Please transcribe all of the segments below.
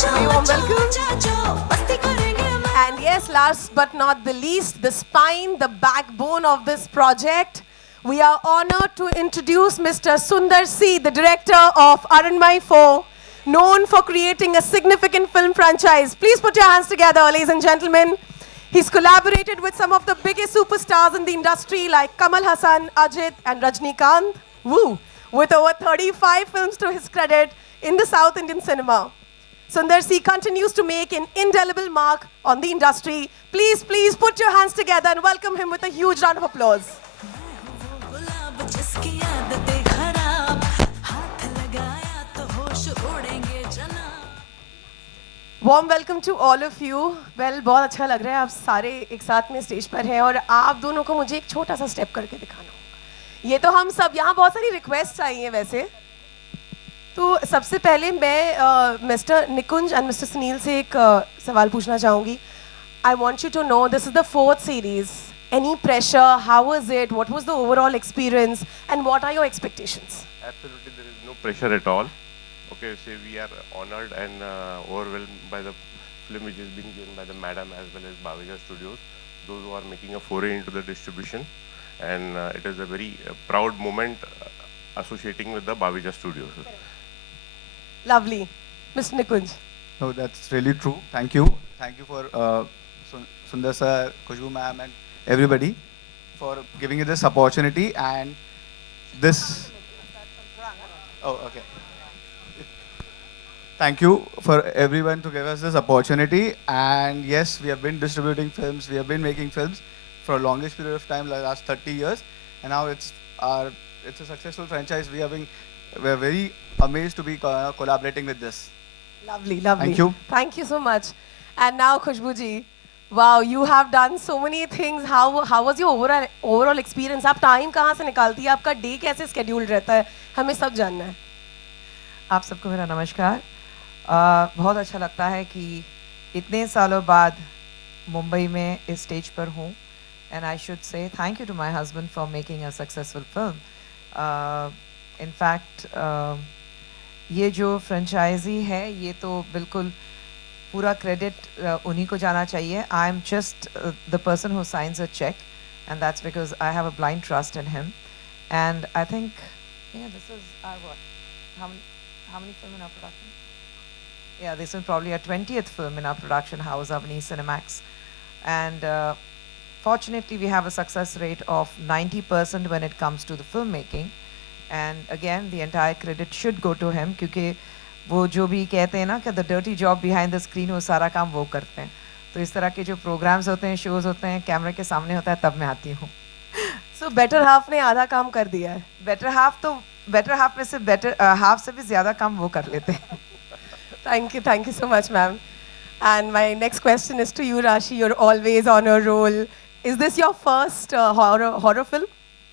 Very warm welcome. And yes, last but not the least, the spine, the backbone of this project. We are honored to introduce Mr. Sundar C, the director of Aranmai 4, known for creating a significant film franchise. Please put your hands together, ladies and gentlemen. He's collaborated with some of the biggest superstars in the industry like Kamal Hassan, Ajit, and Rajnikant. Woo! With over 35 films to his credit in the South Indian cinema. Sundar C continues to make an indelible mark on the industry. Please, please put your hands together and welcome him with a huge round of applause. Warm welcome to all of you. Well, बहुत अच्छा लग रहा है आप सारे एक साथ में स्टेज पर हैं और आप दोनों को मुझे एक छोटा सा स्टेप करके दिखाना होगा. ये तो हम सब यहाँ बहुत सारी रिक्वेस्ट आई हैं वैसे. तो सबसे पहले मैं mister Nikunj and mister Sunil से एक सवाल पूछना चाहूँगी. I want you to know this is the 4th series. Any pressure? How was it? What was the overall experience? And what are your expectations? Absolutely, there is no pressure at all. Okay, so we are honored and overwhelmed by the film which is being given by the Madam as well as Bhavija Studios, those who are making a foray into the distribution. And it is a very proud moment associating with the Bhavija Studios. Lovely. Mr. Nikunj. No, that's really true. Thank you. Thank you for Sundar sir, Khushbu ma'am and everybody for giving us this opportunity and this. Oh, okay. Thank you for everyone to give us this opportunity. And yes, we have been distributing films. We have been making films for a longest period of time, like last 30 years. And now it's a successful franchise. We're very amazed to be collaborating with this. Lovely, lovely. Thank you. Thank you so much. And now, Khushbu ji, wow, you have done so many things. How was your overall experience? आप time कहाँ से निकालती है? आपका day कैसे scheduled रहता है? हमें सब जानना है. आप सबको मेरा नमस्कार. बहुत अच्छा लगता है कि इतने सालों बाद मुंबई में इस स्टेज पर हूँ. And I should say thank you to my husband for making a successful film. In fact, ये जो फ्रेंचाइजी है ये तो बिल्कुल पूरा क्रेडिट उन्हीं को जाना चाहिए. I am just the person who signs a check, and that's because I have a blind trust in him. And I think, yeah, this is our what? How many film in our production? Yeah, this is probably our 20th film in our production house, Avni Cinemax. And fortunately, we have a success rate of 90% when it comes to the filmmaking. And again, the entire credit should go to him, क्योंकि वो जो भी कहते हैं ना कि the dirty job behind the screen, वो सारा काम वो करते हैं. तो इस तरह के जो programs होते हैं, shows होते हैं, कैमरे के सामने होता है, तब मैं आती हूँ. So better half ने आधा काम कर दिया है. Better half में से better half से भी ज़्यादा काम वो कर लेते हैं. Thank you so much, ma'am. And my next question is to you, Rashi. You're always on a roll. Is this your first horror film?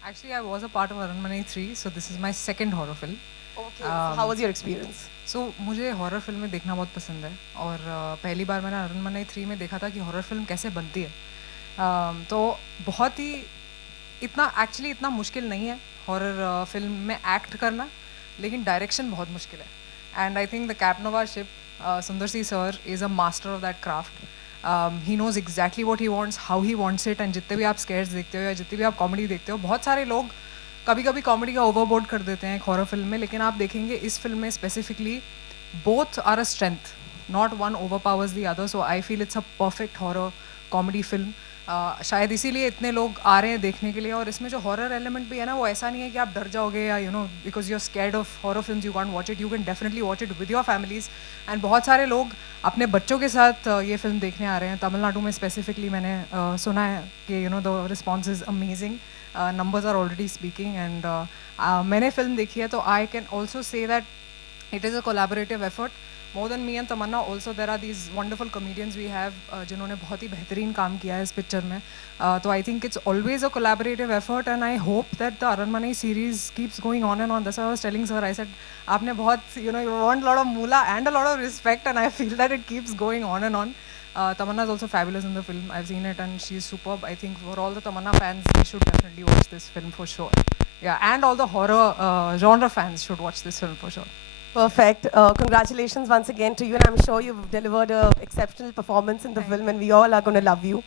Actually, I was a part of Aranmane 3, so this is my second horror film. Okay. So how was your experience? So मुझे horror फिल्में देखना बहुत पसंद है और पहली बार मैंने अरनमने 3 में देखा था कि हॉरर फिल्म कैसे बनती है. तो बहुत ही इतना मुश्किल नहीं है हॉरर फिल्म में एक्ट करना, लेकिन डायरेक्शन बहुत मुश्किल है. एंड आई थिंक द कैपनोवा-शिप, Sundar C sir is a master of that craft. He knows exactly what he wants, how he wants it. And जितने भी आप स्केयर्स देखते हो या जितनी भी आप कॉमेडी देखते हो, बहुत सारे लोग कभी कभी कॉमेडी का ओवरबोर्ड कर देते हैं एक हॉरर फिल्म में, लेकिन आप देखेंगे इस फिल्म में specifically both are a strength, not one overpowers the other. So I feel it's a perfect horror comedy film. शायद इसीलिए इतने लोग आ रहे हैं देखने के लिए. और इसमें जो हॉरर एलिमेंट भी है ना, वो ऐसा नहीं है कि आप डर जाओगे या because you are scared of horror films, you can't watch it. You can definitely watch it with your families. And बहुत सारे लोग अपने बच्चों के साथ ये फिल्म देखने आ रहे हैं. तमिलनाडु में स्पेसिफिकली मैंने सुना है कि the response is amazing. numbers are already speaking. And मैंने फिल्म देखी है, तो I can also say that it is a collaborative effort. More than me and Tamanna, also there are these wonderful comedians we have जिन्होंने बहुत ही बेहतरीन काम किया है इस पिक्चर में. तो I think it's always a collaborative effort, and I hope that the Aranmane series keeps going on and on. That's why I was telling sir, I said आपने बहुत you want a lot of moolah and a lot of respect, and I feel that it keeps going on and on. Tamanna is also fabulous in the film. I've seen it and she's superb. I think for all the Tamanna fans, they should definitely watch this film for sure. Yeah, and all the horror genre fans should watch this film for sure. Perfect. Congratulations once again to you, and I'm sure you've delivered an exceptional performance in the film, and we all are going to love you.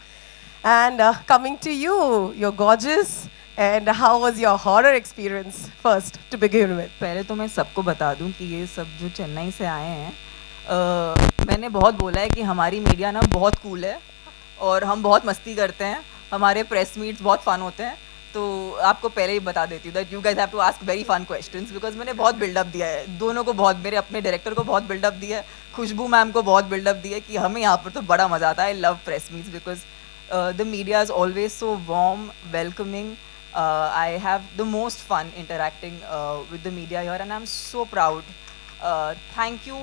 And coming to you, you're gorgeous. And how was your horror experience first to begin with? पहले तो मैं सबको बता दूं कि ये सब जो चेन्नई से आए हैं मैंने बहुत बोला है कि हमारी मीडिया ना बहुत कूल है और हम बहुत मस्ती करते हैं, हमारे प्रेस मीट्स बहुत फ़न होते हैं, तो आपको पहले ही बता देती हूँ that you guys have to ask very fun questions because मैंने बहुत बिल्डअप दिया है दोनों को, बहुत मेरे अपने डायरेक्टर को बहुत बिल्डअप दिया है, खुशबू मैम को बहुत बिल्डअप दिया है कि हमें यहाँ पर तो बड़ा मज़ा आता है. I love press meets because the media is always so warm, welcoming. I have the most fun interacting with the media here and I'm so proud. Thank you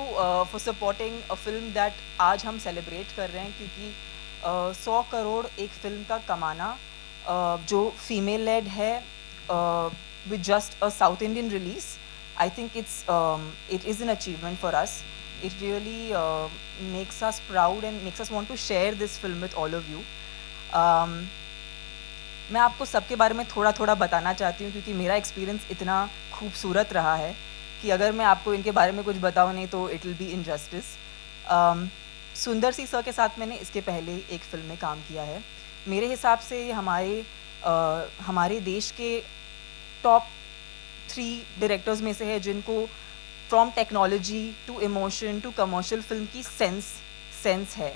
for supporting a film that आज हम celebrate कर रहे हैं क्योंकि 100 करोड़ एक film का कमाना जो female led है with just a South Indian release, I think it is an achievement for us. It really makes us proud and makes us want to share this film with all of you. मैं आपको सबके बारे में थोड़ा थोड़ा बताना चाहती हूँ क्योंकि मेरा एक्सपीरियंस इतना खूबसूरत रहा है कि अगर मैं आपको इनके बारे में कुछ बताऊँ नहीं तो इट विल बी इनजस्टिस. सुंदर सी सर के साथ मैंने इसके पहले एक फिल्म में काम किया है. मेरे हिसाब से ये हमारे देश के टॉप 3 डायरेक्टर्स में से है जिनको from technology to emotion to commercial film की सेंस है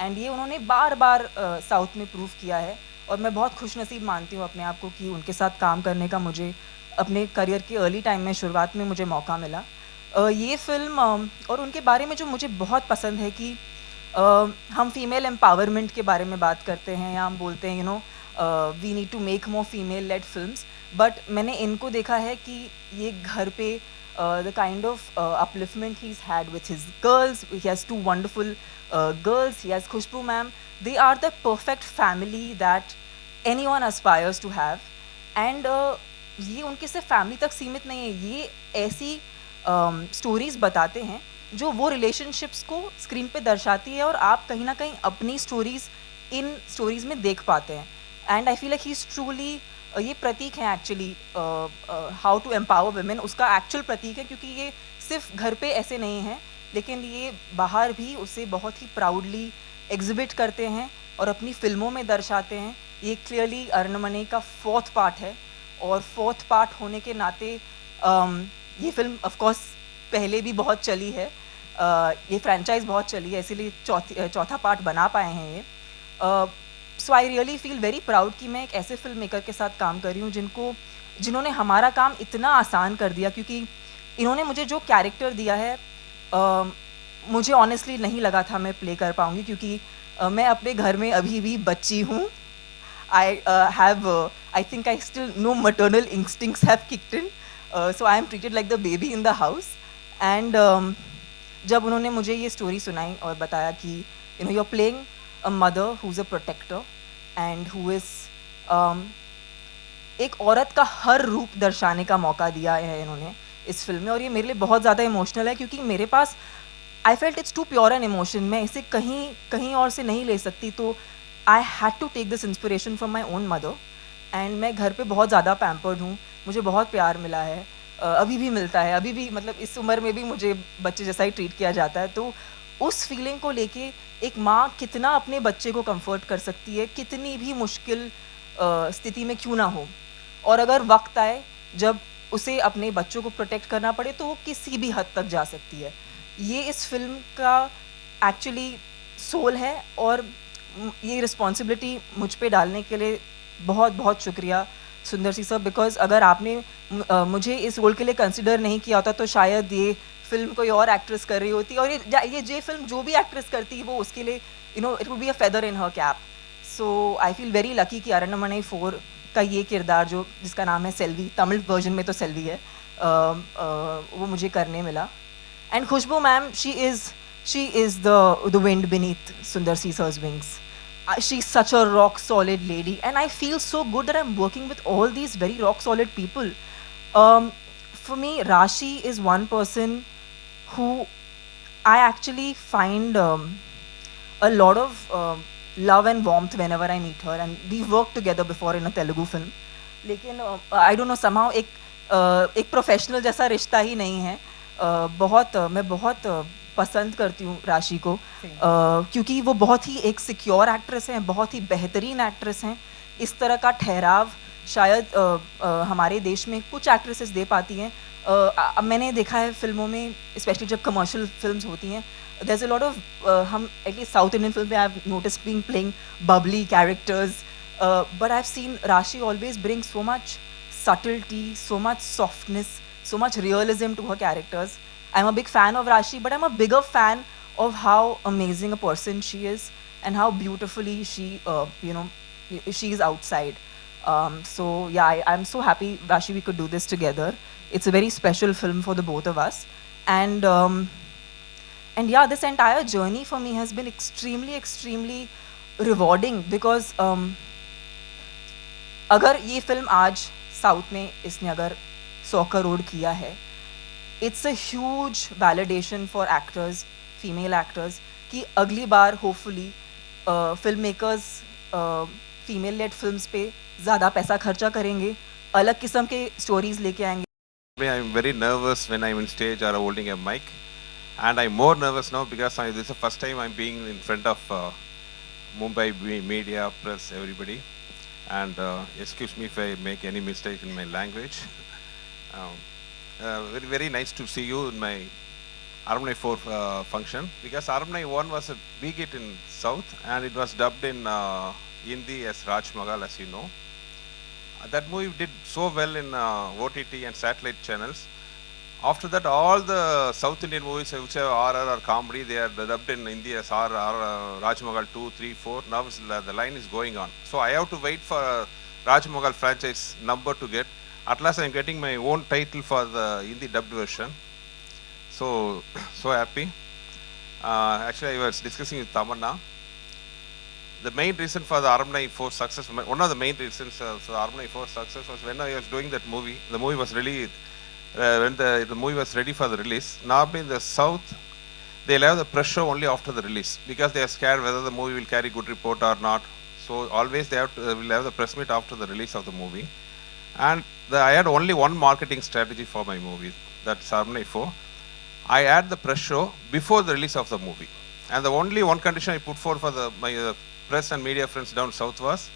एंड ये उन्होंने बार बार साउथ में प्रूव किया है और मैं बहुत खुशनसीब मानती हूँ अपने आप को कि उनके साथ काम करने का मुझे अपने करियर के अर्ली टाइम में शुरुआत में मुझे मौका मिला. ये फिल्म और उनके बारे में जो मुझे बहुत पसंद है कि हम फीमेल एम्पावरमेंट के बारे में बात करते हैं या हम बोलते हैं we need to make more female led films, but मैंने इनको देखा है कि ये घर पे the kind of upliftment he's had with his girls. He has 2 wonderful girls. He has Khushbu ma'am. They are the perfect family that anyone aspires to have. And ये उनके सिर्फ फैमिली तक सीमित नहीं है, ये ऐसी स्टोरीज़ बताते हैं जो वो रिलेशनशिप्स को स्क्रीन पे दर्शाती है और आप कहीं ना कहीं अपनी स्टोरीज़ इन स्टोरीज़ में देख पाते हैं. And I feel like he is truly, ये प्रतीक है actually how to empower women, उसका एक्चुअल प्रतीक है क्योंकि ये सिर्फ घर पे ऐसे नहीं हैं लेकिन ये बाहर भी उसे बहुत ही प्राउडली एग्जिबिट करते हैं और अपनी फिल्मों में दर्शाते हैं. ये क्लियरली अरनमने का 4th पार्ट है और 4th पार्ट होने के नाते ये फिल्म ऑफ कोर्स पहले भी बहुत चली है, ये फ्रेंचाइज बहुत चली है इसीलिए चौथा पार्ट बना पाए हैं ये. So I really feel very proud कि मैं एक ऐसे फिल्म मेकर के साथ काम कर रही हूँ जिन्होंने हमारा काम इतना आसान कर दिया क्योंकि इन्होंने मुझे जो कैरेक्टर दिया है मुझे ऑनेस्टली नहीं लगा था मैं प्ले कर पाऊँगी क्योंकि मैं अपने घर में अभी भी बच्ची हूँ. I think I still no maternal instincts have kicked in, so I am treated like the baby in the house. And जब उन्होंने मुझे ये स्टोरी सुनाई और बताया कि you're playing a mother who's a protector and who is एक औरत का हर रूप दर्शाने का मौका दिया है इन्होंने इस फिल्म में और ये मेरे लिए बहुत ज़्यादा इमोशनल है क्योंकि मेरे पास I felt it's too pure an emotion, मैं इसे कहीं और से नहीं ले सकती, तो I had to take this inspiration from my own mother. And मैं घर पे बहुत ज़्यादा पैम्पर्ड हूँ, मुझे बहुत प्यार मिला है, अभी भी मिलता है, अभी भी मतलब इस उम्र में भी मुझे बच्चे जैसा ही ट्रीट किया जाता है. तो उस फीलिंग को लेके एक माँ कितना अपने बच्चे को कंफर्ट कर सकती है कितनी भी मुश्किल स्थिति में क्यों ना हो, और अगर वक्त आए जब उसे अपने बच्चों को प्रोटेक्ट करना पड़े तो वो किसी भी हद तक जा सकती है. ये इस फिल्म का एक्चुअली सोल है और ये रिस्पॉन्सिबिलिटी मुझ पे डालने के लिए बहुत बहुत शुक्रिया सुंदर सी सर, बिकॉज अगर आपने मुझे इस रोल के लिए कंसिडर नहीं किया होता तो शायद ये फिल्म कोई और एक्ट्रेस कर रही होती और ये फिल्म जो भी एक्ट्रेस करती वो उसके लिए it would be a feather in her cap. So I feel very lucky कि अरण्यमनई 4 का ये किरदार जिसका नाम है सेल्वी, तमिल वर्जन में तो सेल्वी है, वो मुझे करने मिला. And Khushbu ma'am she is the wind beneath Sundar C sir's wings. She's such a rock solid lady and I feel so good that I'm working with all these very rock solid people. For me, Rashi is one person who I actually find a lot of love and warmth whenever I meet her, and we've worked together before in a Telugu film. लेकिन I don't know, somehow एक professional जैसा रिश्ता ही नहीं है. मैं बहुत पसंद करती हूँ राशि को, क्योंकि वो बहुत ही एक सिक्योर एक्ट्रेस हैं, बहुत ही बेहतरीन एक्ट्रेस हैं. इस तरह का ठहराव शायद हमारे देश में कुछ एक्ट्रेसेस दे पाती हैं. अब मैंने देखा है फिल्मों में, स्पेशली जब कमर्शियल फिल्म्स होती हैं, there's a lot of हम एटलीस्ट साउथ इंडियन फिल्म में I have notice being playing Babli characters, but I've seen Rashi always bring so much subtlety, so much softness, so much realism to her characters. I'm a big fan of Rashi, but I'm a bigger fan of how amazing a person she is and how beautifully she, she is outside. So yeah, I'm so happy, Rashi, we could do this together. It's a very special film for the both of us, and yeah, this entire journey for me has been extremely rewarding because अगर ये film आज south में इसने अगर 100 करोड़ किया है, it's a huge validation for actors, female actors, कि अगली बार hopefully film makers female led films पे ज़्यादा पैसा खर्चा करेंगे, अलग किस्म के स्टोरीज लेके आएंगे. I'm very nervous when I'm on stage or holding a mic, and I'm more nervous now because this is the first time I'm being in front of Mumbai media, press, everybody. And excuse me if I make any mistake in my language. Very nice to see you in my Armani 4 function, because Armani 1 was a big hit in South and it was dubbed in Hindi as Raj Mahal, as you know. That movie did so well in OTT and satellite channels. After that, all the South Indian movies which have RR or comedy, they are dubbed in Hindi as Raj Mahal 2, 3, 4. Now the line is going on. So I have to wait for Raj Mahal franchise number to get. At last, I am getting my own title for the Hindi dubbed version. So happy. Actually, I was discussing with Tamanna. The main reason for the Armani 4 success, one of the main reasons for the Armani 4 success was when I was doing that movie. The movie was really, when the movie was ready for the release. Normally in the South, they'll have the press show only after the release because they are scared whether the movie will carry good report or not. So always they will have the press meet after the release of the movie. And I had only one marketing strategy for my movie, that's Armani 4. I had the press show before the release of the movie. And the only one condition I put forward for my press and media friends down south was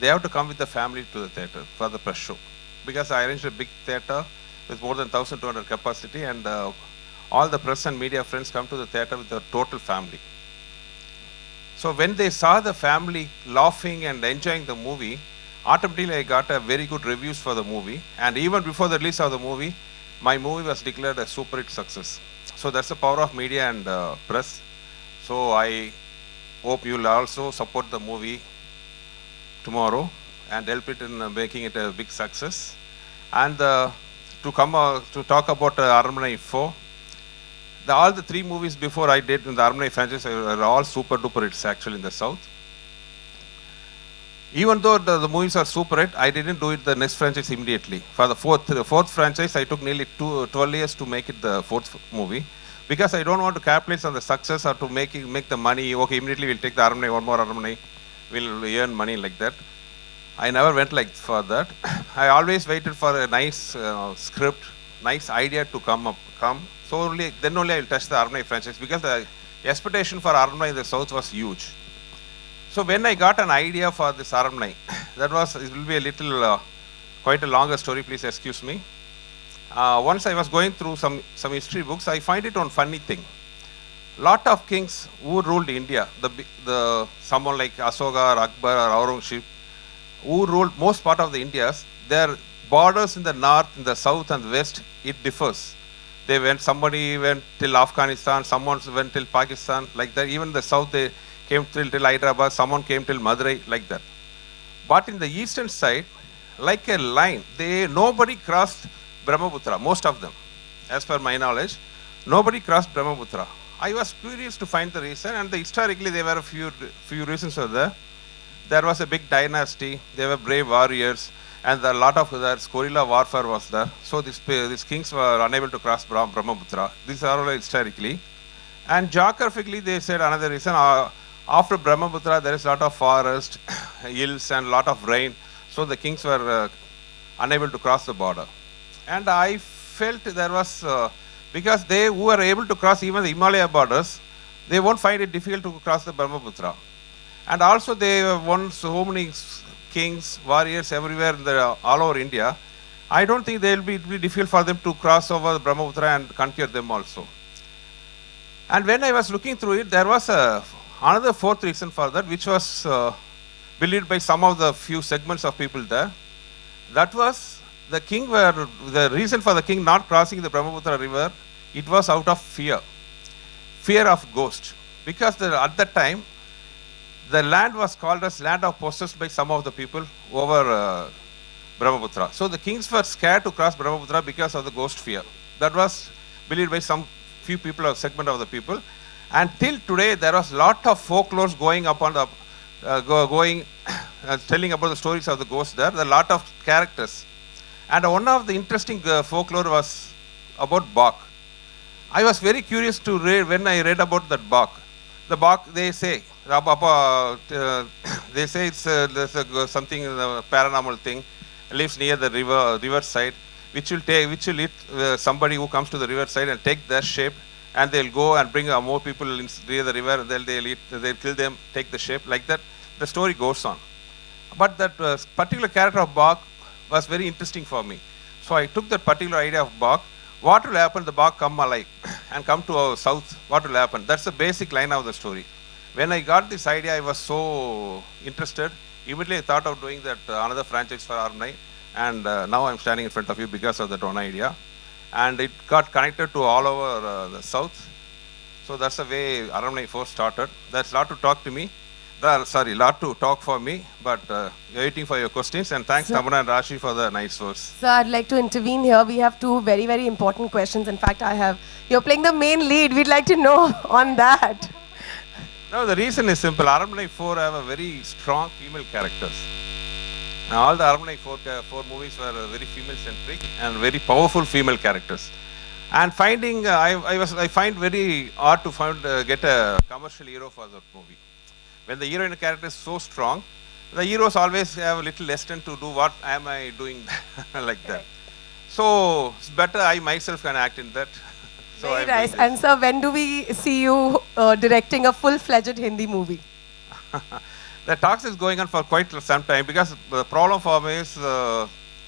they have to come with the family to the theatre for the press show. Because I arranged a big theatre with more than 1,200 capacity, and all the press and media friends come to the theatre with the total family. So when they saw the family laughing and enjoying the movie, automatically I got a very good reviews for the movie. And even before the release of the movie, my movie was declared a super hit success. So that's the power of media and press. So I hope you will also support the movie tomorrow and help it in making it a big success. And to talk about Armani 4, all the 3 movies before I did in the Armani franchise are all super duper hits actually in the South. Even though the movies are super hit, I didn't do it the next franchise immediately. For the fourth franchise, I took nearly 12 years to make it the 4th movie, because I don't want to capitalize on the success or to make the money. Okay, immediately we'll take the Armani, one more Armani, we'll earn money like that. I never went like for that. I always waited for a nice script, nice idea to come. So then only I will touch the Armani franchise, because the expectation for Armani in the South was huge. So when I got an idea for this Armani, it will be a little, quite a longer story, please excuse me. Once I was going through some history books, I find it one funny thing. Lot of kings who ruled India, someone like Ashoka or Akbar or Aurangzeb, who ruled most part of the Indias, their borders in the north, in the south and the west, it differs. Somebody went till Afghanistan, someone went till Pakistan, like that. Even the south, they came till Hyderabad, someone came till Madurai, like that. But in the eastern side, like a line, nobody crossed Brahmaputra, most of them, as per my knowledge, nobody crossed Brahmaputra. I was curious to find the reason, and historically there were a few reasons for that. There was a big dynasty, there were brave warriors, and a lot of guerrilla warfare was there. So these kings were unable to cross Brahmaputra. These are all historically. And geographically, they said another reason, after Brahmaputra, there is a lot of forest, hills, and a lot of rain. So the kings were unable to cross the border. And I felt there was because they who are able to cross even the Himalaya borders, they won't find it difficult to cross the Brahmaputra. And also they have won so many kings, warriors everywhere in all over India. I don't think it will be difficult for them to cross over the Brahmaputra and conquer them also. And when I was looking through it, there was another fourth reason for that, which was believed by some of the few segments of people there. That was the reason for the king not crossing the Brahmaputra river, it was out of fear of ghost. Because at that time, the land was called as land of possessed by some of the people over Brahmaputra. So the kings were scared to cross Brahmaputra because of the ghost fear. That was believed by some few people or segment of the people. And till today, there was lot of folklores going upon the, telling about the stories of the ghosts there. There are a lot of characters. And one of the interesting folklore was about Bach. I was very curious to read, when I read about that Bach. The Bach, they say it's there's something paranormal thing, lives near the river side, which will eat somebody who comes to the river side and take their shape, and they'll go and bring more people near the river. They'll kill them, take the shape like that. The story goes on. But that particular character of Bach was very interesting for me. So I took that particular idea of Bach. What will happen? The Bach come alive and come to our south. What will happen? That's the basic line of the story. When I got this idea, I was so interested. Immediately I thought of doing that another franchise for Armnai, and now I'm standing in front of you because of that one idea. And it got connected to all over the south. So that's the way Armnai 4 started. There's a lot to talk to me. Lot to talk for me, but waiting for your questions. And thanks, Tamana and Rashi, for the nice words. Sir, I'd like to intervene here. We have two very, very important questions. In fact, you're playing the main lead. We'd like to know on that. No, the reason is simple. Armnai 4 have a very strong female characters. Now, all the Armnai 4 movies were very female-centric and very powerful female characters. And finding, I find very hard to get a commercial hero for that movie. When the heroine character is so strong, the heroes always have a little hesitant to do what am I doing like that. So it's better I myself can act in that. So Very nice. And sir, when do we see you directing a full-fledged Hindi movie? The talks is going on for quite some time, because the problem for me is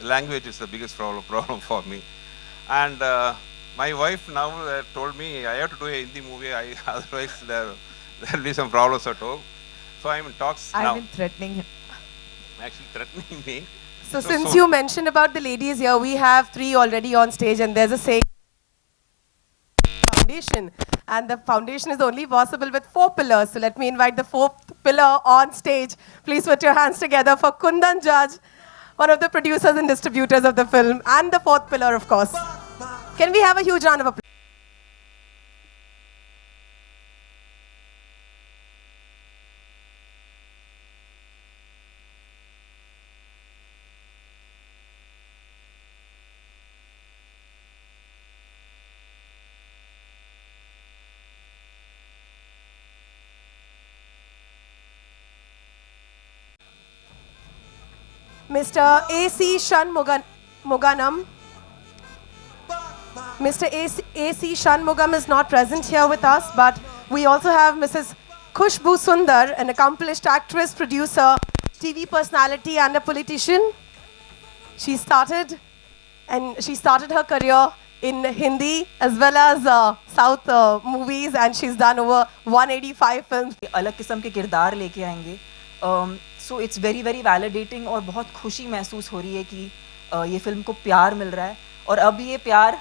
language is the biggest problem for me. And my wife now told me I have to do a Hindi movie, otherwise there will be some problems at home. So I'm in talks now. I've been threatening him. Actually threatening me. So since you mentioned about the ladies here, we have 3 already on stage, and there's a saying, foundation, and the foundation is only possible with 4 pillars. So let me invite the 4th pillar on stage. Please put your hands together for Kundan Judge, one of the producers and distributors of the film, and the 4th pillar, of course. Can we have a huge round of applause? Mr. A.C. Shanmuganam. Mr. A.C. Shanmugam is not present here with us, but we also have Mrs. Khushbu Sundar, an accomplished actress, producer, TV personality, and a politician. She started her career in Hindi as well as South movies, and she's done over 185 films. अलग किस्म के किरदार लेके आएंगे. So it's very very validating और बहुत खुशी महसूस हो रही है कि ये फिल्म को प्यार मिल रहा है, और अब ये प्यार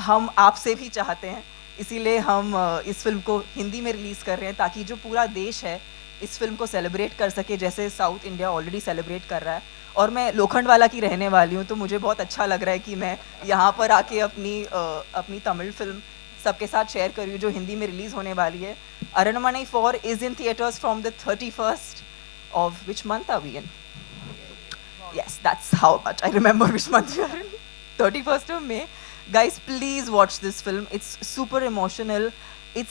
हम आपसे भी चाहते हैं. इसीलिए हम इस फिल्म को हिंदी में रिलीज़ कर रहे हैं, ताकि जो पूरा देश है इस फिल्म को सेलिब्रेट कर सके, जैसे साउथ इंडिया ऑलरेडी सेलिब्रेट कर रहा है. और मैं लोखंडवाला की रहने वाली हूँ, तो मुझे बहुत अच्छा लग रहा है कि मैं यहाँ पर आके अपनी तमिल फिल्म सबके साथ शेयर कर रही हूँ, जो हिंदी में रिलीज़ होने वाली है. अरणमणि 4 is in theatres from the 31st of which month are we in? Yes, that's how much I remember which month we are in. 31st of May. Guys, please watch this film. It's super emotional. It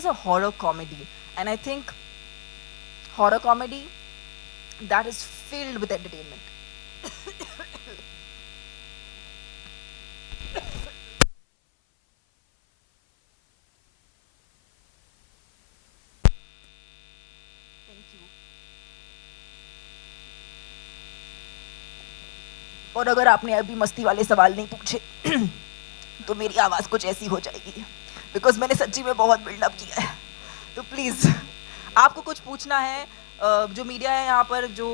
is a horror comedy, and I think horror comedy that is filled with entertainment. और अगर आपने अभी मस्ती वाले सवाल नहीं पूछे तो मेरी आवाज़ कुछ ऐसी हो जाएगी, बिकॉज मैंने सच्ची में बहुत बिल्डअप किया है। तो प्लीज़ आपको कुछ पूछना है, जो मीडिया है यहाँ पर, जो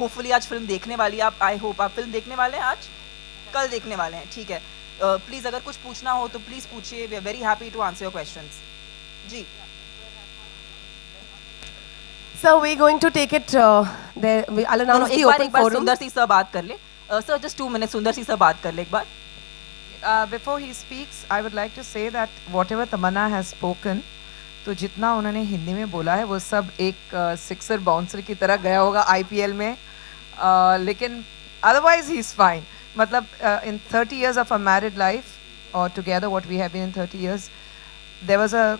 होपफुली आज फिल्म देखने वाली है, आप आई होप आप फिल्म देखने वाले हैं, आज कल देखने वाले हैं, ठीक है। प्लीज़ अगर कुछ पूछना हो तो प्लीज़ पूछिए, we are very happy to answer your questions. जी So we're going to take it there. I'll announce the open एक बार forum. सुंदर सी सर बात कर ले। सर जस्ट 2 मिनट, सुंदर सी सर बात कर ले एक बार। Before he speaks, I would like to say that whatever Tamanna has spoken, तो जितना उन्होंने हिंदी में बोला है वो सब एक सिक्सर बाउंसर की तरह गया होगा IPL में, लेकिन otherwise he is fine. मतलब in 30 years of a married life or together what we have been in 30 years, there was a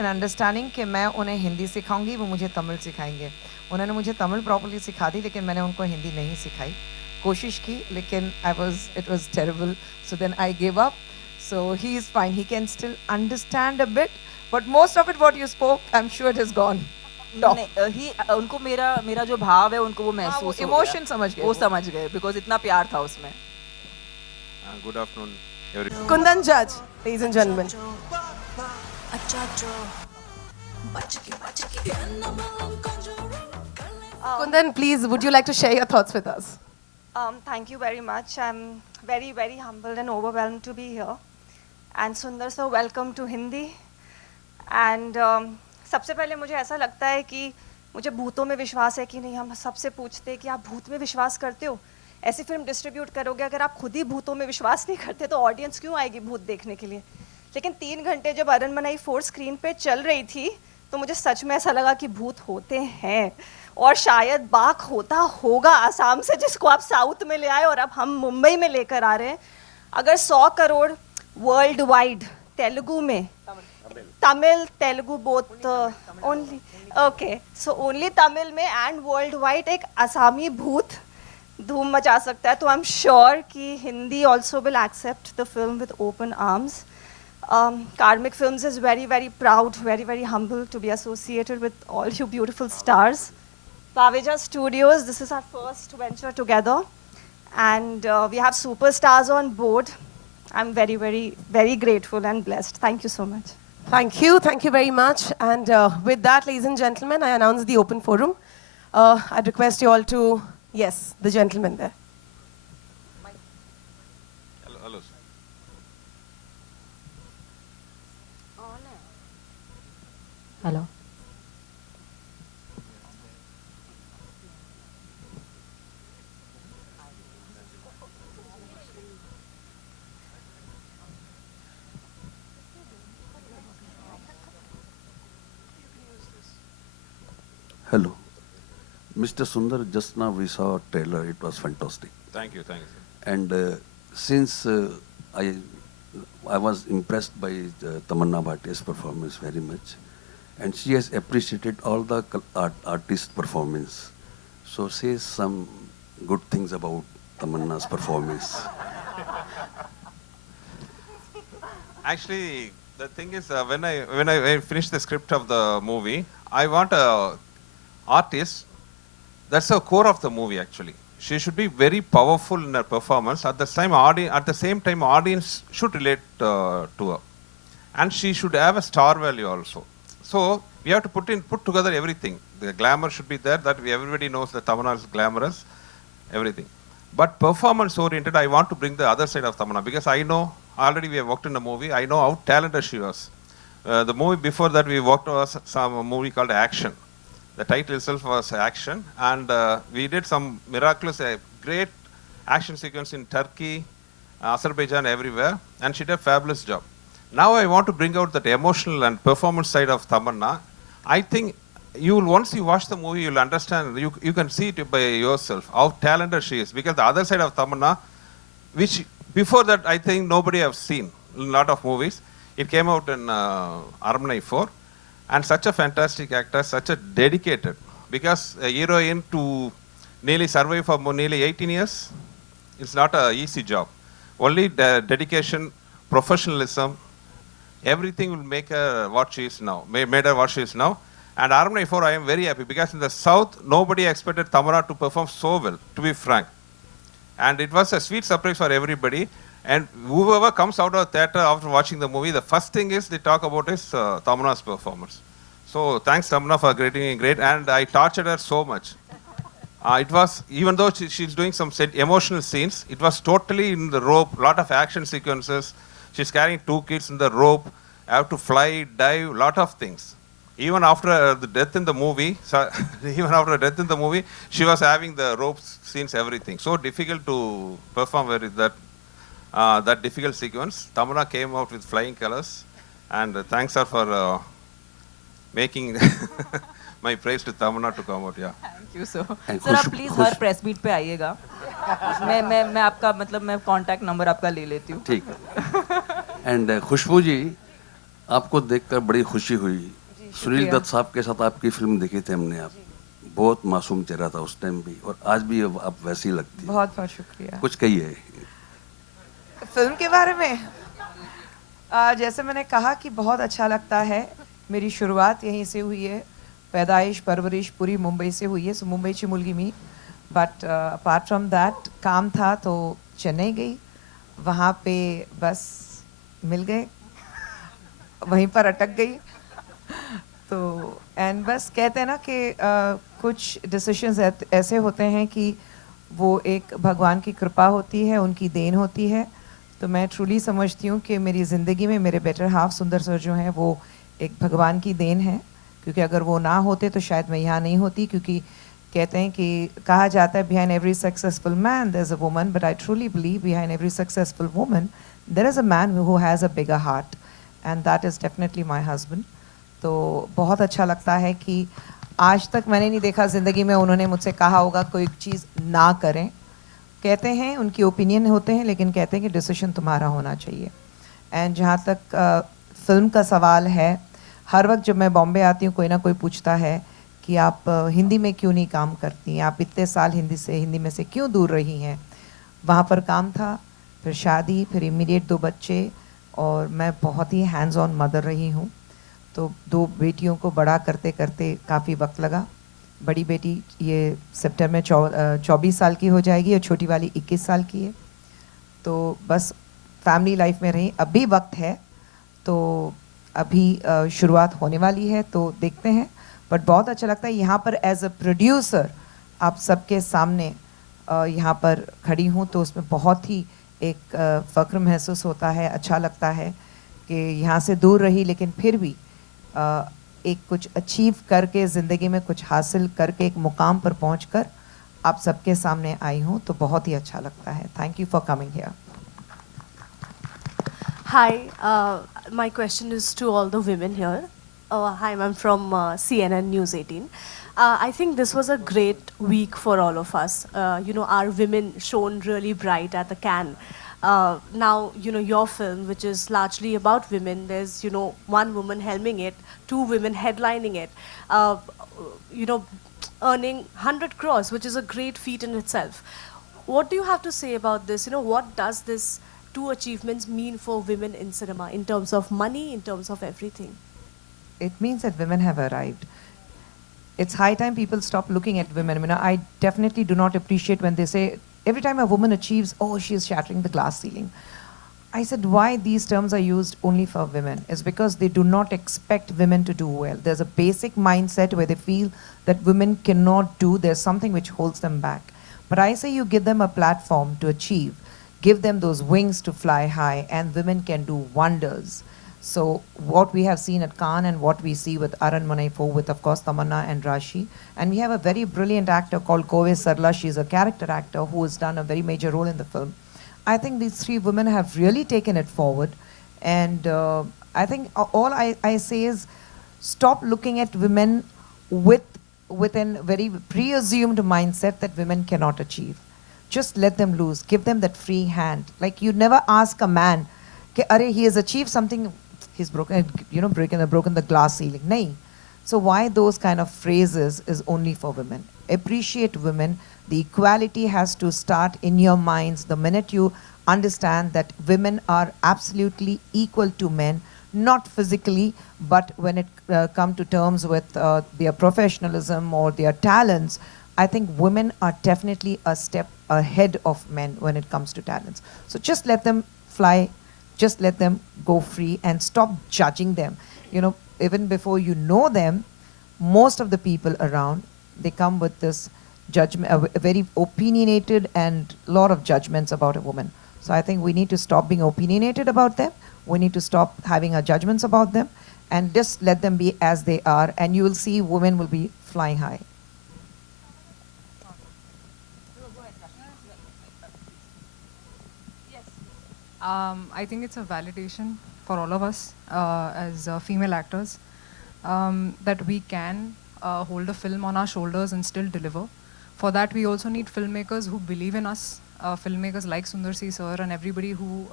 an understanding कि मैं उन्हें हिंदी सिखाऊंगी, वो मुझे तमिल सिखाएंगे। उन्होंने मुझे तमिल प्रॉपर्ली सिखा दी, लेकिन मैंने उनको हिंदी नहीं सिखाई। कोशिश की, लेकिन it was terrible, so then I gave up. So he is fine, he can still understand a bit, but most of it what you spoke, I'm sure it is gone. उनको मेरा जो भाव है उनको वो महसूस हो गया, इमोशन समझ गए, वो समझ गए, बिकॉज इतना प्यार था उसमें। Good afternoon, everyone. Kundan Judge, ladies and gentlemen. Kundan, please, would you like to share your thoughts with us? Thank you very much. I'm very, very humbled and overwhelmed to be here. And Sundar sir, welcome to Hindi. And सबसे पहले मुझे ऐसा लगता है कि मुझे भूतों में विश्वास है कि नहीं। हम सबसे पूछते हैं कि आप भूत में विश्वास करते हो, ऐसी फिल्म डिस्ट्रीब्यूट करोगे, अगर आप खुद ही भूतों में विश्वास नहीं करते तो ऑडियंस क्यों आएगी भूत देखने के लिए। लेकिन 3 घंटे जब अरनमनई 4 स्क्रीन पे चल रही थी तो मुझे सच में ऐसा लगा कि भूत होते हैं, और शायद बाघ होता होगा आसाम से, जिसको आप साउथ में ले आए और अब हम मुंबई में लेकर आ रहे हैं। अगर 100 करोड़ वर्ल्ड वाइड तेलुगु में, Tamil Telugu both only, okay, so only Tamil में एंड वर्ल्ड वाइड एक आसामी भूत धूम मचा सकता है, तो आई एम श्योर कि Hindi also will accept the film with open arms. Karmic Films is very, very proud, very, very humble to be associated with all you beautiful stars. Paveja Studios, this is our first venture together, and we have superstars on board. I'm very, very, very grateful and blessed. Thank you so much. Thank you very much. And with that, ladies and gentlemen, I announce the open forum. I'd request you all to, yes, the gentleman there. Hello, sir. Hello. Hello. Mr. Sundar, just now we saw a trailer. It was fantastic. Thank you, sir. And since I was impressed by Tamanna Bhatia's performance very much, and she has appreciated all the artists' performance. So say some good things about Tamanna's performance. Actually, the thing is, when I finished the script of the movie, I want a artist. That's the core of the movie. Actually, she should be very powerful in her performance. At the same time, audience should relate to her, and she should have a star value also. So we have to put together everything. The glamour should be there. That everybody knows that Tamanna is glamorous, everything. But performance oriented, I want to bring the other side of Tamanna, because I know already we have worked in the movie. I know how talented she was. The movie before that we worked on some movie called Action. The title itself was Action, and we did some miraculous, great action sequence in Turkey, Azerbaijan, everywhere, and she did a fabulous job. Now I want to bring out that emotional and performance side of Tamanna. I think once you watch the movie, you'll understand, you can see it by yourself, how talented she is. Because the other side of Tamanna, which before that I think nobody have seen in a lot of movies, it came out in Armani 4, and such a fantastic actor, such a dedicated, because a heroine to nearly survive for nearly 18 years, it's not an easy job. Only dedication, professionalism, everything will make her what she is now, made her what she is now. And Armani 4, I am very happy, because in the South, nobody expected Tamanna to perform so well, to be frank. And it was a sweet surprise for everybody. And whoever comes out of theater after watching the movie, the first thing is they talk about is Tamanna's performance. So thanks Tamanna for getting great, and I tortured her so much. It was, even though she's doing some emotional scenes, it was totally in the rope, lot of action sequences. She's carrying 2 kids in the rope, have to fly, dive, lot of things. Even after the death in the movie, she was having the rope scenes, everything. So difficult to perform that difficult sequence. Tamanna came out with flying colors, and thanks her for making my praise to Tamanna to come out. Yeah. Thank you so. And sir आप please her press meet पे आइएगा. मैं आपका मतलब मैं contact number आपका ले लेती हूँ. ठीक है. एंड खुशबू जी, आपको देखकर बड़ी खुशी हुई. सुनील दत्त साहब के साथ आपकी फिल्म देखी थी हमने. आप बहुत मासूम चेहरा था उस टाइम भी, और आज भी आप वैसी लगती है. बहुत बहुत शुक्रिया. कुछ कहिए फिल्म के बारे में. जैसे मैंने कहा कि बहुत अच्छा लगता है. मेरी शुरुआत यहीं से हुई है. पैदाइश परवरिश पूरी मुंबई से हुई है. सो मुंबईची मुलगी मी. बट अपार्ट फ्रॉम दैट काम था तो चेन्नई गई. वहाँ पे बस मिल गए, वहीं पर अटक गई. तो एंड बस कहते हैं ना कि कुछ डिसीशंस ऐसे होते हैं कि वो एक भगवान की कृपा होती है, उनकी देन होती है. तो मैं ट्रूली समझती हूँ कि मेरी ज़िंदगी में मेरे बेटर हाफ सुंदर सर जो हैं वो एक भगवान की देन है. क्योंकि अगर वो ना होते तो शायद मैं यहाँ नहीं होती. क्योंकि कहते हैं कि कहा जाता है behind every successful man there is a woman, but I truly believe behind every successful woman there is a man who has a bigger heart, and that is definitely my husband. तो बहुत अच्छा लगता है कि आज तक मैंने नहीं देखा ज़िंदगी में उन्होंने मुझसे कहा होगा कोई चीज़ ना करें. कहते हैं उनकी ओपिनियन होते हैं, लेकिन कहते हैं कि डिसीजन तुम्हारा होना चाहिए. एंड जहाँ तक फिल्म का सवाल है, हर वक्त जब मैं बॉम्बे आती हूँ कोई ना कोई पूछता है कि आप हिंदी में क्यों नहीं काम करती हैं, आप इतने साल हिंदी में से क्यों दूर रही हैं. वहाँ पर काम था, फिर शादी, फिर इमीडिएट 2 बच्चे, और मैं बहुत ही हैंड्स ऑन मदर रही हूँ. तो 2 बेटियों को बड़ा करते करते काफ़ी वक्त लगा. बड़ी बेटी ये सितंबर में 24 साल की हो जाएगी, और छोटी वाली 21 साल की है. तो बस फैमिली लाइफ में रही. अभी वक्त है, तो अभी शुरुआत होने वाली है, तो देखते हैं. बट बहुत अच्छा लगता है यहाँ पर एज अ प्रोड्यूसर आप सबके सामने यहाँ पर खड़ी हूँ, तो उसमें बहुत ही एक फ़ख्र महसूस होता है. अच्छा लगता है कि यहाँ से दूर रही, लेकिन फिर भी एक कुछ अचीव करके, ज़िंदगी में कुछ हासिल करके, एक मुकाम पर पहुँचकर आप सबके सामने आई हूँ, तो बहुत ही अच्छा लगता है. Thank you for coming here. Hi, my question is to all the women here. Hi, I'm from CNN News 18. I think this was a great week for all of us. Our women shone really bright at the Cannes. Now, your film, which is largely about women, there's, 1 woman helming it, 2 women headlining it, earning 100 crores, which is a great feat in itself. What do you have to say about this? What does this 2 achievements mean for women in cinema in terms of money, in terms of everything? It means that women have arrived. It's high time people stop looking at women. I definitely do not appreciate when they say, every time a woman achieves, oh, she is shattering the glass ceiling. I said, why these terms are used only for women? It's because they do not expect women to do well. There's a basic mindset where they feel that women cannot do, there's something which holds them back. But I say you give them a platform to achieve, give them those wings to fly high, and women can do wonders. So what we have seen at Cannes and what we see with Aranmanai 4, with of course Tamanna and Rashi, and we have a very brilliant actor called Kove Sarla. She's a character actor who has done a very major role in the film. I think these 3 women have really taken it forward, and I think all I say is stop looking at women with a very pre-assumed mindset that women cannot achieve. Just let them loose. Give them that free hand. Like you never ask a man, he has achieved something, he's broken the glass ceiling. Nahin. So why those kind of phrases is only for women? Appreciate women. The equality has to start in your minds the minute you understand that women are absolutely equal to men, not physically, but when it come to terms with their professionalism or their talents. I think women are definitely a step ahead of men when it comes to talents. So just let them fly, just let them go free and stop judging them. You know, even before you know them, most of the people around, they come with this judgment, a very opinionated and lot of judgments about a woman. So I think we need to stop being opinionated about them. We need to stop having our judgments about them and just let them be as they are, and you will see women will be flying high. I think it's a validation for all of us as female actors that we can hold a film on our shoulders and still deliver. For that, we also need filmmakers who believe in us, filmmakers like Sundar C sir and everybody who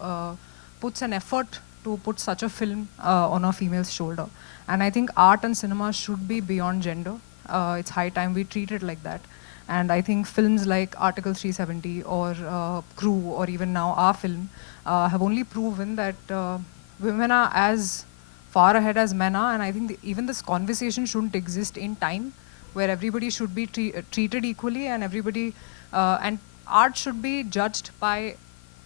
puts an effort to put such a film on a female's shoulder. And I think art and cinema should be beyond gender. It's high time we treat it like that. And I think films like Article 370 or Crew or even now our film have only proven that women are as far ahead as men are. And I think even this conversation shouldn't exist in time where everybody should be treated equally and everybody, and art should be judged by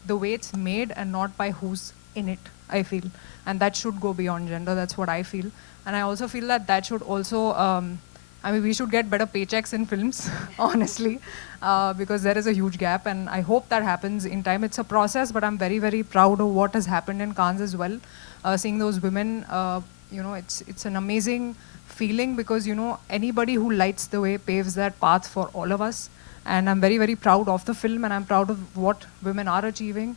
the way it's made and not by who's in it, I feel. And that should go beyond gender, that's what I feel. And I also feel that that should also, I mean, we should get better paychecks in films, honestly, because there is a huge gap, and I hope that happens in time. It's a process, but I'm very, very proud of what has happened in Cannes as well. Seeing those women, you know, it's an amazing feeling because, you know, anybody who lights the way paves that path for all of us. And I'm very, very proud of the film, and I'm proud of what women are achieving.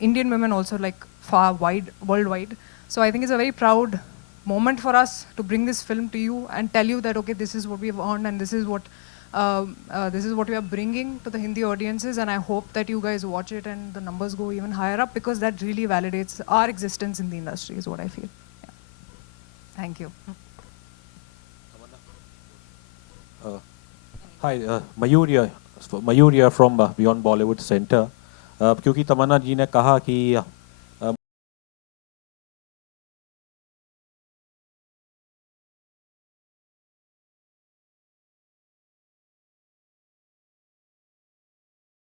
Indian women also, like, far wide, worldwide. So I think it's a very proud moment for us to bring this film to you and tell you that, okay, this is what we have earned and this is what we are bringing to the Hindi audiences, and I hope that you guys watch it and the numbers go even higher up because that really validates our existence in the industry is what I feel. Yeah. Thank you. Hi, Mayur here from Beyond Bollywood Center. क्योंकि तमन्ना जी ने कहा कि